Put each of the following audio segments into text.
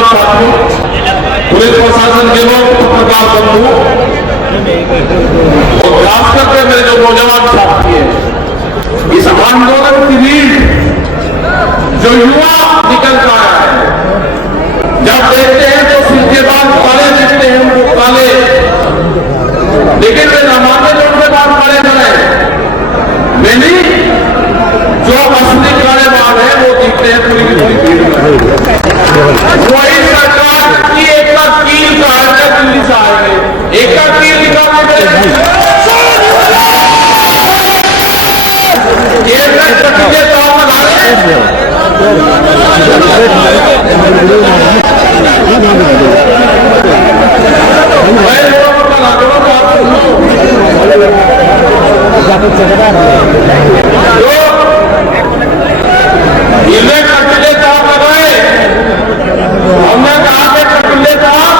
नौजवान साथियों, पुलिस प्रशासन के लोग, पत्रकार बंधु और खास करके मेरे जो नौजवान साथी हैं, इस आंदोलन की रीढ़ जो युवा निकल का आया है, जब देखते हैं तो सीधे बात काले दिखते हैं, उनको काले, लेकिन वे नमाने जो उनके बाद काले बने मैंने जो असली काले बाल है वो दिखते हैं पूरी की पूरी भीड़ में। वही सरकार की एक का कील का दिल्ली से आएंगे, एक का कील निकालने के कटले साहब लगाए, हमने कहा कि कटले साहब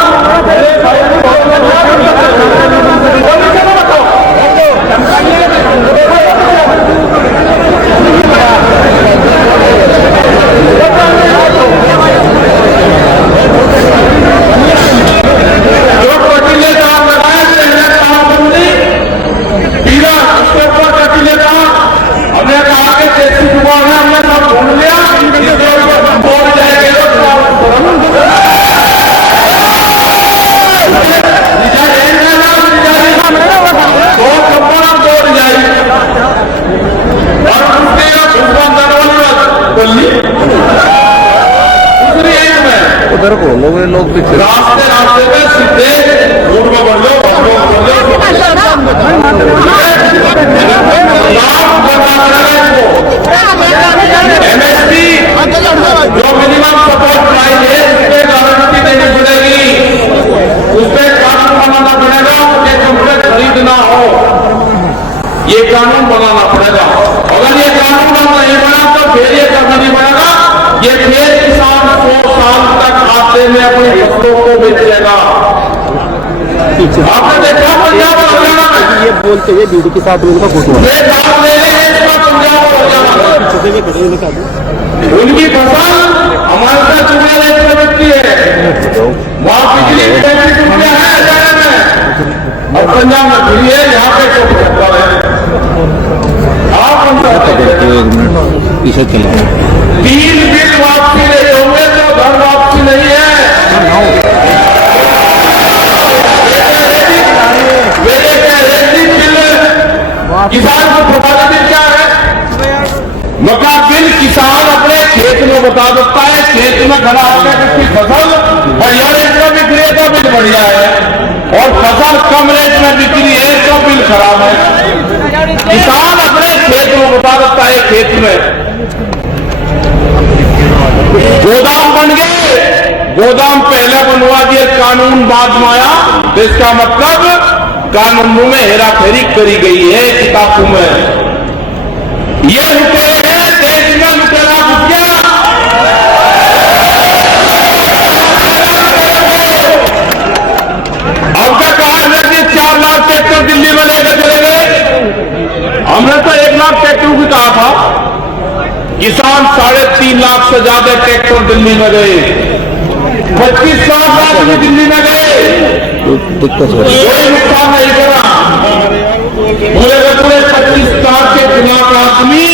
उधर को लोग पीछे रास्ते रास्ते में सीधे रोड में बढ़ लो एमएसपी जो मिनिमम सपोर्ट प्राइस है उस पर गारंटी देनी पड़ेगी, उस पर कानून बनाना पड़ेगा, मुझे कंप्यूटर खरीदना हो ये कानून बनाना पड़ेगा। अगर ये कानून नहीं बना तो फिर ये करना नहीं पड़ेगा, ये फिर किसान 100 साल तक खाते में अपनी फसलों को बेचेगा। आपने देखा पंजाब और हरियाणा में ये बोलते हुए बीडी के साथ उनका फोटो ये बात ले लेंगे इसका पंजाब और हरियाणा में उनकी फसल हमारे साथ चुना लेने लगती है, वहां बिजली 35 रुपया है हरियाणा में और पंजाब में फ्री है, यहाँ पे तो 75 है। आप पीछे चले 3 बिल वापसी नहीं होंगे तो घर वापसी नहीं है। मेरे रेडी बिल किसान को बता दें क्या है, मका बिल किसान अपने खेत में बता देता है, खेत में खड़ा होकर उसकी फसल बढ़िया रेट में बिक रही है तो बिल बढ़िया है, और फसल कम रेट में बिक रही है तो बिल खराब है। किसान अपने खेत में बता देता है, खेत में गोदाम बन गए, गोदाम पहले बनवा दिए, कानून बाद में आया, तो इसका मतलब कानूनों में हेराफेरी करी गई है किताबों में। ये लुटेरे हैं, देश में लुटेरा रुपया अब तक कहा है कि 4 लाख ट्रैक्टर दिल्ली में लेकर चले गए, हमने तो 1 लाख ट्रैक्टर की कहा था, किसान 3.5 लाख से ज्यादा ट्रैक्टर दिल्ली में गए, 25-60 लाख भी दिल्ली में गए, कोई नुकसान नहीं करा। पूरे के पूरे 25 लाख के खिलाफ आदमी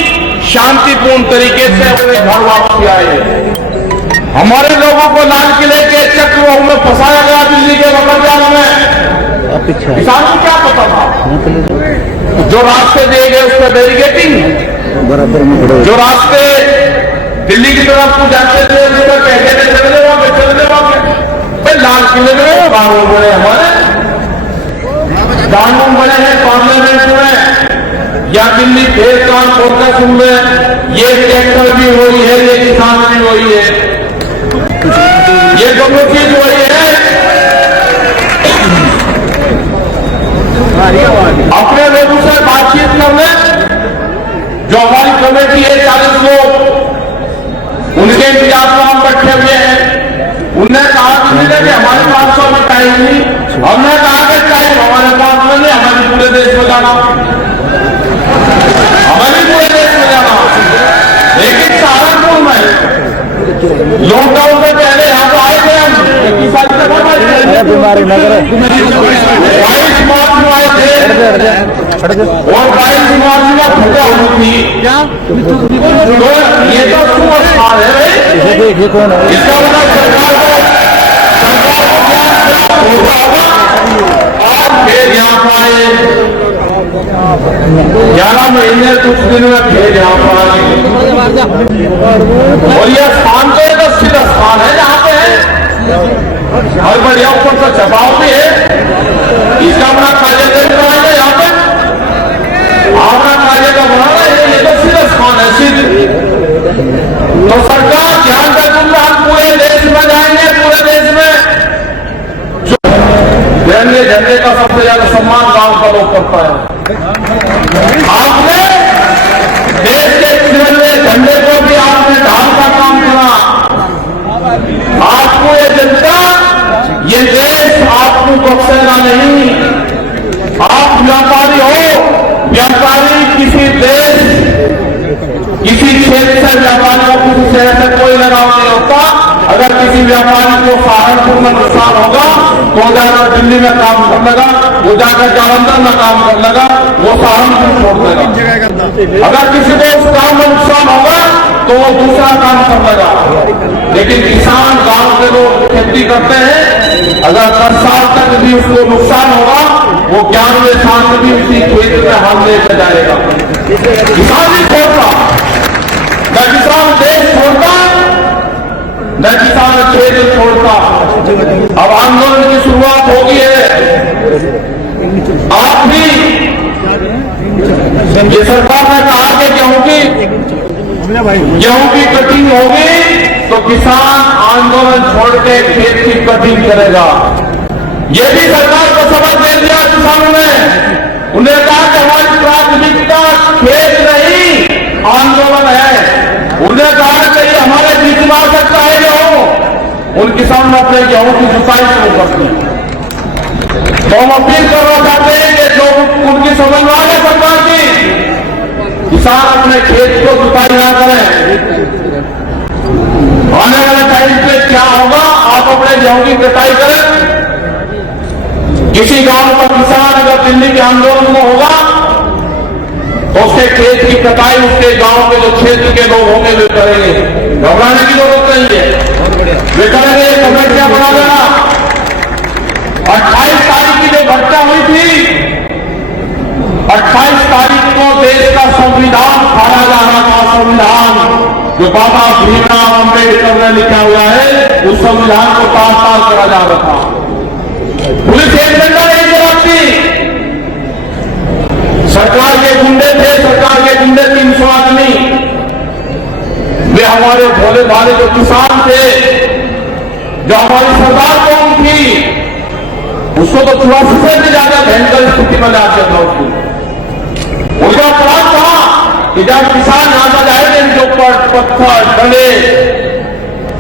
शांतिपूर्ण तरीके से अपने घर वापस आए। हमारे लोगों को लाल किले के चक्रव्यूह में फंसाया गया दिल्ली के बकरजाल में, किसान को क्या पता था? जो रास्ते दिए गए उस पर बैरिकेटिंग, जो रास्ते दिल्ली की तरफ को जाते थे उस पर कहते थे चले वहां भाई लाल किले में कानून बने, हमारे कानून बने हैं पार्लियामेंट में या दिल्ली फिर कान खोलकर सुन ले, ये ट्रैक्टर भी वही है, ये किसान भी वही है, ये दोनों चीज वही है। अपने लोगों से बातचीत करने जो हमारी कमेटी है 40 लोग, उनके इंतजार में हम बैठे हुए हैं, उनने कहा कि हमारे 500 में टाइम नहीं, हमने कहा कि टाइम हमारे पास में नहीं, हमारे पूरे देश में जाना, हमारे पूरे देश में जाना, लेकिन सहारनपुर में लॉकडाउन से पहले यहाँ तो आए थे बीमारी न करे 22 मार्च में आए थे और 22 मार्च में फतह हुई थी। तो ये तो सुस्थान है भाई, देखिए कौन है इसका मतलब सरकार को होगा। आज फिर यहाँ पर आए 11 महीने कुछ दिन में फिर यहाँ पर आए और यह स्थान तो एक सिद्ध स्थान है जहाँ पे हर बढ़िया ऊपर से छपाव भी है। इसका अपना कार्यक्रम कराएंगे यहाँ पे, अपना कार्यक्रम बनाना है। ये तो सिद्ध स्थान है, सिद्ध। तो सरकार ध्यान रखूंगा, हम पूरे देश में जाएंगे, पूरे देश में तिरंगे झंडे का सबसे ज्यादा सम्मान गांव का लोग करता है। आपने देश के तिरंगे झंडे को भी आपने ढाल का काम करा। आपको ये जनता, ये देश आपको बख्शेगा नहीं। आप व्यापारी हो, व्यापारी किसी देश, किसी क्षेत्र से व्यापारी को किसी शहर से कोई लगाव नहीं होता। अगर किसी व्यापारी को सहारनपुर में नुकसान होगा तो जाकर दिल्ली में काम कर लेगा, वो जाकर जालंधर में काम कर लेगा, वो सहारनपुर छोड़ देगा। अगर किसी को उस काम में नुकसान होगा तो वो दूसरा काम कर लेगा। लेकिन किसान गांव के लोग खेती करते हैं, अगर 10 साल तक भी उसको नुकसान होगा वो 11वें साल में भी उसी खेत में हाथ लेकर जाएगा। किसान नहीं छोड़ता, न किसान देश छोड़ता, न किसान क्षेत्र छोड़ता। अब आंदोलन की शुरुआत होगी है। आप भी, ये सरकार ने कहा कि गेहूं की कटिंग होगी तो किसान आंदोलन छोड़ के खेत की कटिंग करेगा। ये भी सरकार को सबक दे दिया किसानों ने। उन्हें कहा कि हमारी प्राथमिकता खेत नहीं आंदोलन है। उन्हें कहा कि ये हमारे बीच में आ सकता है गेहूं। उन किसानों ने अपने गेहूं की जुताई शुरू कर दी। तो हम अपील करना चाहते हैं कि जो उनकी समझ में आ रही सरकार की, किसान अपने खेत को जुताई ना करें। आने वाले टाइम पे क्या होगा, आप अपने गेहूं की कटाई करें। किसी गांव का किसान अगर दिल्ली के आंदोलन में होगा तो उसके खेत की कटाई उसके गांव के जो क्षेत्र के लोग होंगे वे करेंगे। घबराने की जरूरत नहीं है, वे करेंगे। कमेटियां बना देना। 28 तारीख की जो घटना हुई थी, 28 तारीख को देश का संविधान फाड़ा जा रहा था। संविधान जो बाबा भीमराव अम्बेडकर ने लिखा हुआ है, उस संविधान को तार-तार करा जा रहा था। पुलिस एक घंटा नहीं चलाती। सरकार के गुंडे थे, सरकार के गुंडे 300 आदमी। वे हमारे भोले भाले जो किसान थे, जो हमारी सरकार कौन थी, उसको तो 84 से भी ज्यादा भयंकर स्थिति में लाते था। उसको उनका प्लान था कि जब किसान यहां पर जाएंगे इनके ऊपर पत्थर डंडे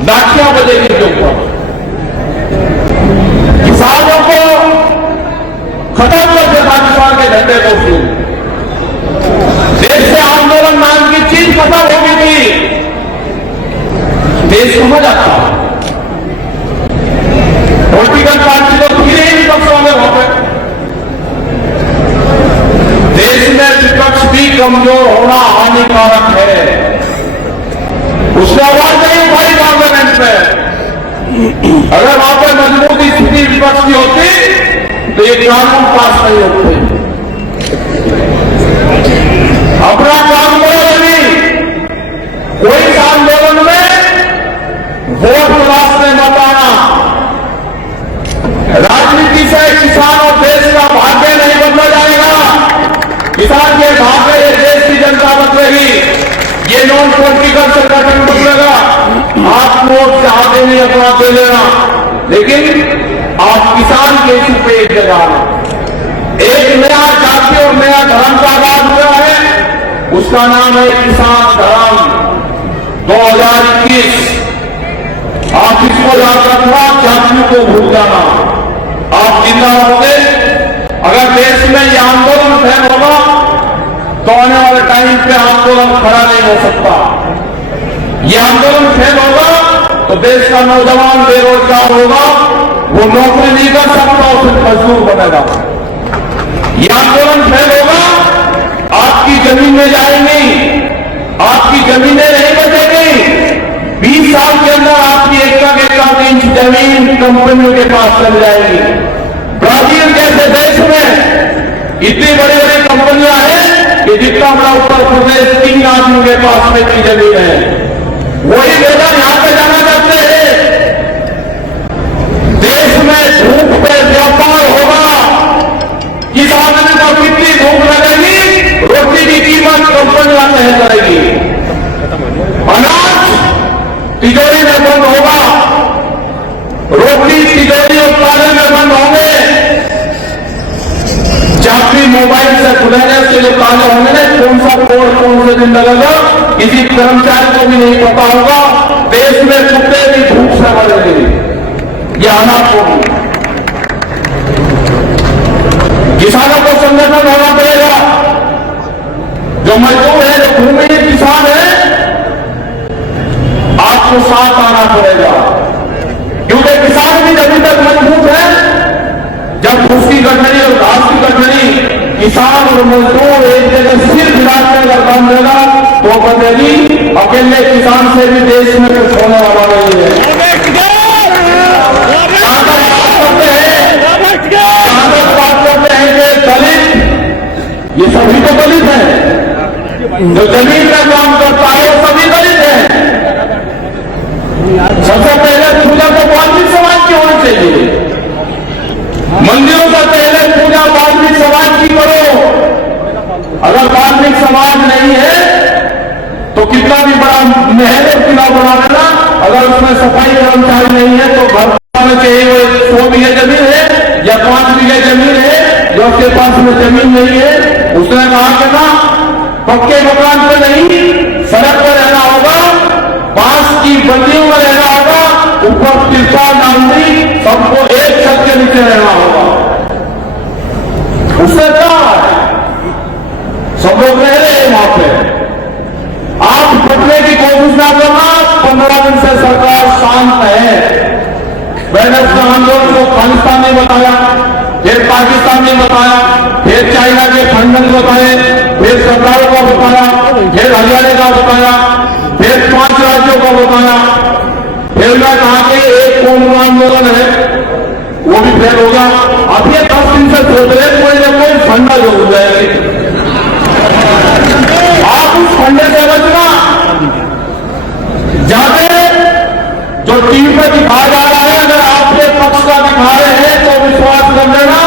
लाठियां बजेगी इनके ऊपर। किसानों को खत्म कर देता, किसान के झंडे को उसको। देश से आंदोलन नाम की चीज खत्म हो गई थी। देश समझ आता, पॉलिटिकल पार्टी तो फिर ही विपक्षों में हो गए। देश में विपक्ष भी कमजोर होना हानिकारक है। उसने आवाज नहीं उठाई पार्लियामेंट में। अगर वहां पर मजबूत स्थिति विपक्ष की होती तो ये कानून पास नहीं होते। अपना काम करो। यदि कोई आंदोलन में वोट तलाशने मत आना। राजनीति से किसान और देश का भाग्य नहीं बदला जाएगा। किसान के भाग्य ये देश की जनता बदलेगी। ये नॉन पॉलिटिकल संगठन बदलेगा। आप वोट चाहते नहीं अपना दे लेना, लेकिन आप किसान के इशू पे एक जगह एक नया जाति और नया धर्म का आगाज हुआ है। उसका नाम है किसान धर्म 2021। आप इसको याद रखना, जातियों को भूल जाना। आप जिंदा रहोगे। अगर देश में यह आंदोलन फैल होगा तो आने वाले टाइम पे आंदोलन खड़ा नहीं हो सकता। यह आंदोलन फेल होगा तो देश का नौजवान बेरोजगार होगा, वो नौकरी नहीं कर सकता, वो सिर्फ मजदूर बनेगा। ये आंदोलन फेल होगा, आपकी जमीनें जाएंगी, आपकी जमीनें नहीं बचेंगी। 20 साल के अंदर आपकी एक इंच जमीन कंपनियों के पास चल जाएगी। ब्राजील जैसे देश में इतनी बड़ी बड़ी कंपनियां हैं कि जितना बड़ा उत्तर प्रदेश 3 आदमियों के पास में की जमीन है, वही लेबर यहां पे जाना चाहते हैं। देश में धूप पे व्यापार होगा, किस आदमी को कितनी धूप लगेगी, रोटी की कीमत कंपनियां तय करेगी। अनाज तिजोरी में बंद होगा, रोटी तिजोरी और ताले में बंद होंगे। चाबी मोबाइल से खुलेंगे, उसके जो ताले होंगे ना, कौन सा कोड कौन से दिन लगेगा, किसी कर्मचारी को भी नहीं पता होगा। देश में कुत्ते भी भूख से मरेंगे, ये हालात होगी। किसानों को संगठन होना पड़ेगा, जो मजदूर है, जो भूमिहीन किसान है, आपको साथ आना पड़ेगा, क्योंकि किसान भी जब तक मजबूत है, जब उसकी गठरी और घास की गठरी किसान और मजदूर एक जगह सिर गिराकर अगर काम देगा तो बनेगी। अकेले किसान से भी देश में कुछ होने वाला नहीं है। बात करते हैं कि दलित, ये सभी तो दलित हैं, जो जमीन में काम करता है वो सभी दलित हैं। सबसे पहले पूजा तो वाल्मीकि समाज की होनी चाहिए। मंदिरों से पहले पूजा वाल्मीकि समाज की करो। अगर वाल्मीकि समाज नहीं है तो कितना भी बड़ा महल और किला बना देना, अगर उसमें सफाई कर्मचारी नहीं है तो घर बनाना चाहिए। वो 100 बीघे जमीन है या 5 बीघे जमीन है, जो उसके पास में जमीन नहीं है, उसने कहा कि ना पक्के मकान पे नहीं, सड़क पर रहना होगा, बांस की बल्लियों में रहना होगा, ऊपर तिरपाल डालनी, सबको एक छत के नीचे रहना होगा। उससे क्या है, सब लोग रह रहे हैं वहां पे। आप बचने की कोशिश ना करना। 15 दिन से सरकार शांत है। मैंने उसने आंदोलन को खालिस्तान ने बताया, फिर पाकिस्तान ने बताया, फिर चाइना के फंडन बताए, फिर सरकारों का बताया, फिर हरियाणा का बताया, फिर 5 राज्यों का बताया। फिर मैं कहा कि एक कौन आंदोलन है, वो भी फेल हो गया। अब ये 10 दिन से सोच रहे कोई ना कोई फंडा जो हो जाएगी। आप उस फंडे से बचना जाते जो टीवी पर दिखाया जा रहा है। अगर आपके पक्ष का दिखा रहे हैं तो विश्वास कर लेना,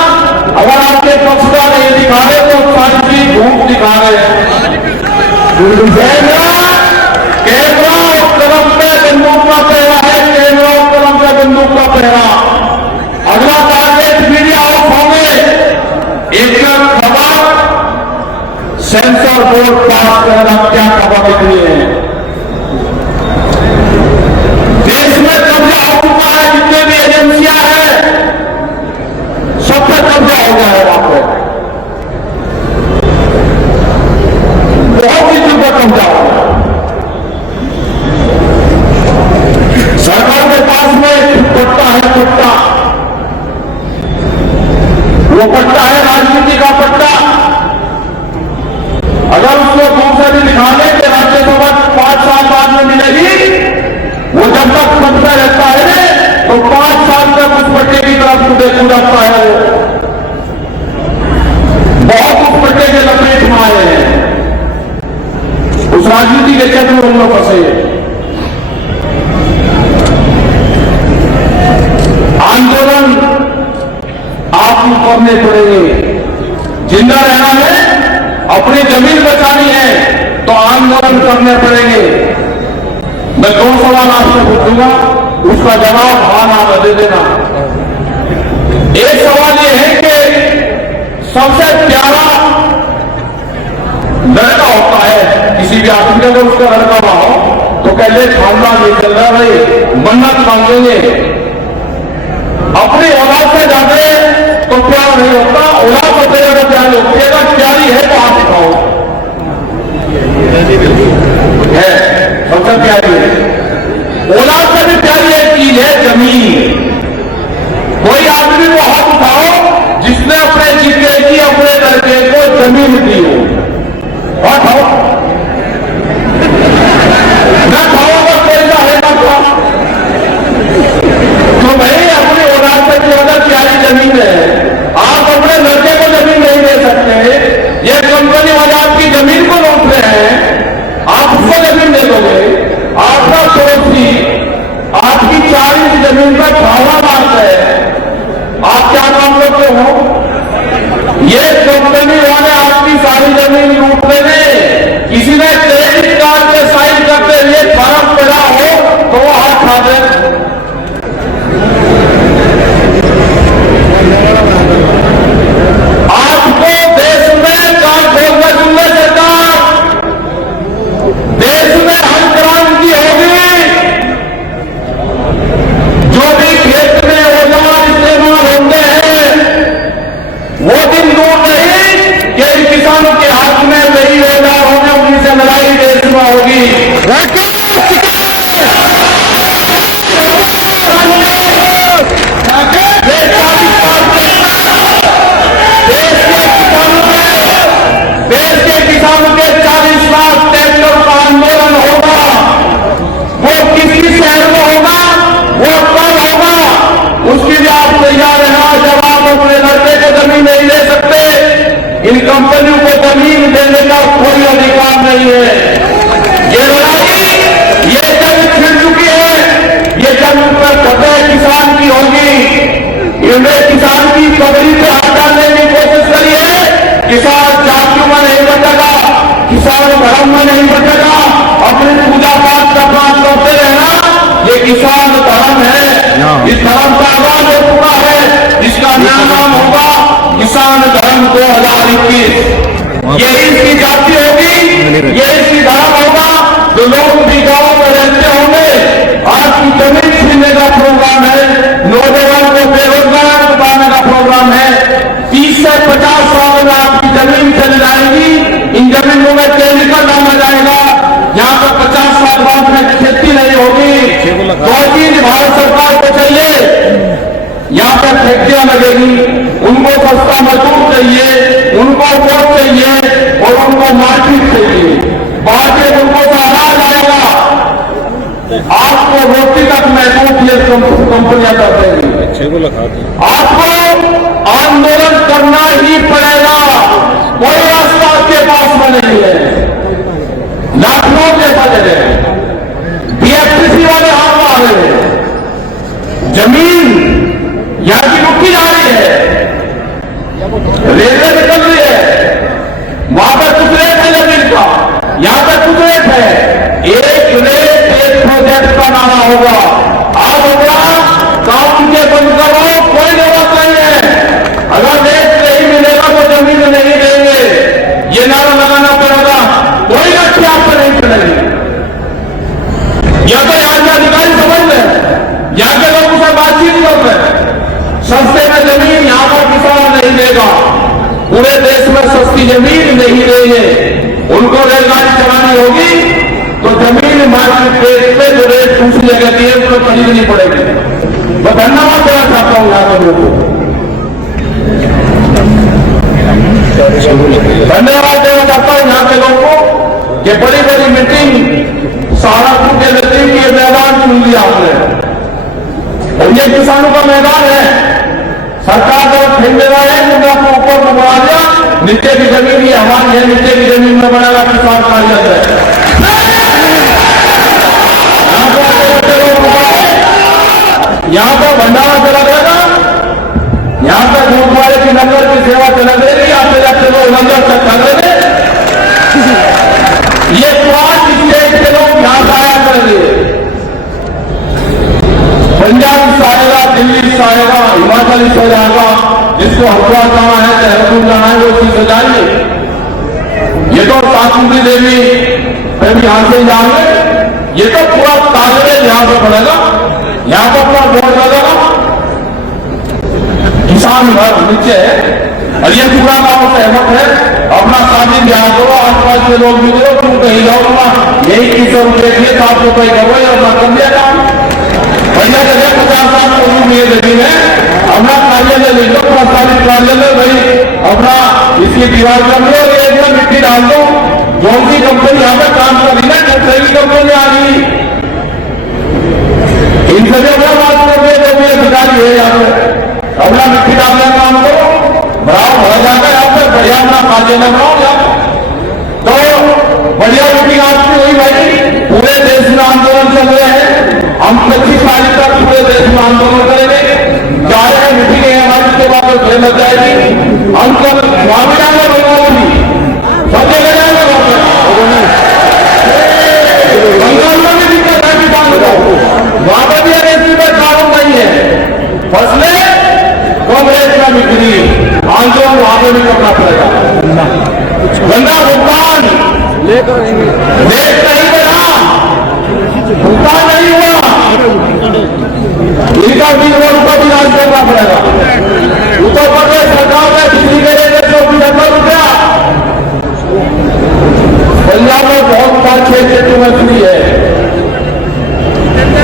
अगर आपके पक्ष का नहीं दिखा रहे तो सारी चीज झूठ दिखा रहे हैं। कैमरा और कलम पे बंदूक का पहरा है, कैमरा और कलम पे बंदूक का पहरा। अगला टारगेट मीडिया आउट होंगे, एक खबर सेंसर बोर्ड पास करना, क्या खबर निकली है। देश में कब्जा हो चुका है, जितने भी एजेंसियां हैं सब पे कब्जा हो गया है। वहां पर बहुत ही दिन पर कब्जा हो गया। सरकार के पास में एक पट्टा है, पट्टा, वो पट्टा है राजनीति का पट्टा। अगर उसको दूसरे भी दिखा ले कि राज्यसभा 5 साल बाद में मिलेगी, वो जब तक पट्टा रहता है तो 5 साल तक उस पट्टे की तरफ देखू जाता है। वो बहुत उस पट्टे के लपेट में आए हैं, उस राजनीति के चक्र में हम लोग फंसे। आंदोलन आपको करने पड़ेंगे। जिंदा रहना है, अपनी जमीन बचानी है तो आंदोलन करने पड़ेंगे। मैं 2 सवाल आपसे पूछूंगा, उसका जवाब हाँ ना दे देना। एक सवाल यह है कि सबसे प्यारा लड़का होता है किसी भी आदमी का, अगर उसका लड़का ना हो तो कहते खानदान नहीं चल रहा भाई, मन्नत मांगेंगे। अपनी औलाद से जाते तो प्यार नहीं होता, औलाद को ज्यादा प्यार होती है। अगर प्यारी है तो आप दिखाओ है, सबसे प्यारी है। औलाद से भी प्यारी एक चीज है जमीन। ली हो और खाओ ना खाओ अगर पैसा है ना खाओ। तो भाई अपने औलाद तक की अगर प्यारी जमीन है, आप अपने लड़के को जमीन नहीं दे सकते, ये कंपनी वाले आपकी जमीन को लूट रहे हैं, आप उसको जमीन दे दोगे। आपका पड़ोसी आपकी 40 जमीन पर छावा मारता है, आप क्या काम करते हो? ये कंपनी वाले आपकी सारी जमीन लूट लेने, किसी ने क्रेडिट कार्ड पे साइन करते हुए फर्क पड़ा हो तो वो हाथ खा दे। आपको देश में काम खोलना जुम्मे सरकार, देश में हर क्रांति होगी। जो भी खेत में औजार इस्तेमाल होते हैं वो दिन दूर नहीं कि इन किसानों के हाथ में वही औजार होंगे, उन्हीं से लड़ाई देश में होगी। देश के किसानों के 40 लाख ट्रैक्टर का आंदोलन होगा, वो किसी शहर में होगा, वो कब होगा, उसके लिए आप तैयार रहना। जब आप अपने लड़के को जमीन नहीं दे सकते, इन कंपनियों को जमीन देने का कोई अधिकार नहीं है। ये लड़ाई, ये जंग छिड़ चुकी है, ये जंग पर फतेह किसान की होगी। इन्होंने किसान की पगड़ी से हाथ डालने की कोशिश करी है। किसान जातियों में नहीं बचेगा, किसान धर्म में नहीं बचेगा, अपनी पूजा पाठ का काम करते रहना। ये किसान धर्म है, इस धर्म का आगाज हो चुका है, इसका नाम होगा किसान धर्म 2021। ये इसकी जाति होगी, ये इसकी धर्म होगा। जो लोग भी गाँव में रहते होंगे, आपकी जमीन छीनने का प्रोग्राम है, नौजवान को बेरोजगार बनाने का प्रोग्राम है। 30 से 50 साल में आपकी जमीन चल जाएगी, इन जमीनों में केमिकल डाला जाएगा, यहाँ पर 50 साल बाद में खेती नहीं होगी। तो चीज भारत सरकार को चाहिए, यहाँ पर फैक्ट्रियां लगेगी, उनको सस्ता मजदूर चाहिए, उनको वोट चाहिए और उनको मार्केट चाहिए। बाकी उनको अनाज आएगा, आपको रोटी तक महसूस ये कंपनियां कर देंगी। आपको आंदोलन करना ही पड़ेगा, कोई रास्ता आपके पास में नहीं है। लखनऊ जैसा जगह बीएफटीसी वाले हाथ आ रहे हैं, जमीन यहां की लुटी जा रही है, रेलवे निकल रही है, वहां पर कुछ रेट है जमीन का, यहां पर कुछ रेट है। एक रेट एक प्रोजेक्ट का नारा होगा। आप अपना काम के बंद करो, कोई जरूरत नहीं है। अगर रेट नहीं मिलेगा तो जमीन नहीं देंगे, ये नारा लगाना पड़ेगा। कोई लक्ष्य आप पर नहीं चलेगी। या तो यहाँ के अधिकारी समझ लें, यहाँ के लोग उससे बातचीत कर रहे हैं। सस्ते में जमीन यहाँ पर किसान नहीं देगा, पूरे देश में सस्ती जमीन नहीं देंगे। उनको रेलगाड़ी चलानी होगी तो जमीन मार्केट रेट पे जो रेट दूसरी जगह दी है उसको खरीदनी पड़ेगी। मैं धन्यवाद देना चाहता हूँ यहाँ के लोगों को, धन्यवाद देना चाहता हूँ यहाँ के लोगों को कि बड़ी बड़ी मीटिंग सहारनपुर के नजदीक ये मैदान चुन लिया आपने, और ये किसानों का मैदान है। सरकार को ठेकेदार है, मुद्दा को ऊपर में बढ़ा दिया, नीचे की जमीन ही हमारी है, नीचे की जमीन में बनेगा किसान कारियत है। यहाँ पर भंडारा चला जाएगा, यहाँ पर गुरुद्वारे की लंगर की सेवा चला जाएगी, आते जाते लोग लंगर तक कर लेंगे। ये 5 स्टेट के लोग यहाँ से आया करेंगे, पंजाब से आएगा, दिल्ली से आएगा, हिमाचल से आएगा, जिसको हरिद्वार जाना है, देहरादून जाना है, वो चीज से जाएंगे। ये तो शाकुंतली देवी कभी यहां से जाएंगे, ये तो पूरा तालमेल यहां पर पड़ेगा, यहां पर पूरा बोर्ड लगेगा, किसान घर नीचे है, और ये पूरा गांव सहमत है। अपना शादी ब्याह करो, आसपास के लोग भी करो, तुम कहीं जाओ ना, यही 300 रुपये दिए 7 रुपये करो और ना कर दिया काम। भैया जगह 50 लाख करोड़ में जमीन है, अपना कार्यालय ले लो, प्रस्तावित कार्यालय भाई अपना इसकी दीवार कर लो, में मिट्टी डाल दो, कौन सी कंपनी यहाँ पे काम कर रही है, सही कंपनी आ गई। इनसे जो क्या बात कर रहे जो भी अधिकारी है यहाँ पे, अपना मिट्टी डालने का काम करो, भराव भर जाकर यहाँ पे बढ़िया अपना काजे न बनाओ यहाँ तो बढ़िया मीटिंग आपकी हुई भाई। पूरे देश में आंदोलन चल रहे हैं, हम 25 तारीख तक पूरे देश में आंदोलन करेंगे। चाहे मीटिंग है हमारी, के बाद ट्रेन लग जाएगी, हम कल वहां भी जाएंगे, बंगाल सब जगह जाएंगे, बंगाल में भी दिक्कत है किसान को, वहां पर भी एमएसपी पर कानून नहीं है, फसलें कम रेट में बिक्री, आंदोलन वहां पर भी करना पड़ेगा। गंदा भुगतान लेकर रेट नहीं बढ़ा, भुगतान नहीं हुआ, इनका 20 रुपये भी राज करना पड़ेगा। उत्तर प्रदेश सरकार ने बिजली के रेट 175 रुपया, पंजाब में बहुत 5-6 सेटू में फ्री है।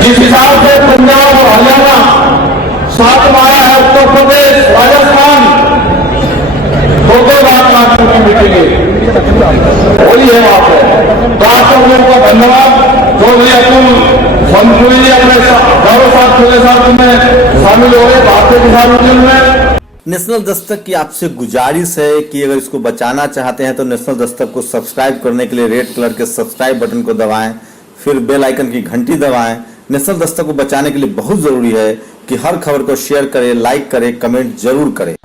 जिस हिसाब से पंजाब और हरियाणा साथ में आया है, उत्तर प्रदेश राजस्थान 2-2 लाख रुपये मिलेंगे, होली है वहां पे। तो आप सब लोगों का धन्यवाद, जो भी अतुल संतुली अपने गौरव साथियों के साथ में शामिल हो गए भारतीय किसान यूनियन में। नेशनल दस्तक की आपसे गुजारिश है कि अगर इसको बचाना चाहते हैं तो नेशनल दस्तक को सब्सक्राइब करने के लिए रेड कलर के सब्सक्राइब बटन को दबाएं, फिर बेल आइकन की घंटी दबाएं। नेशनल दस्तक को बचाने के लिए बहुत जरूरी है कि हर खबर को शेयर करें, लाइक करें, कमेंट जरूर करें।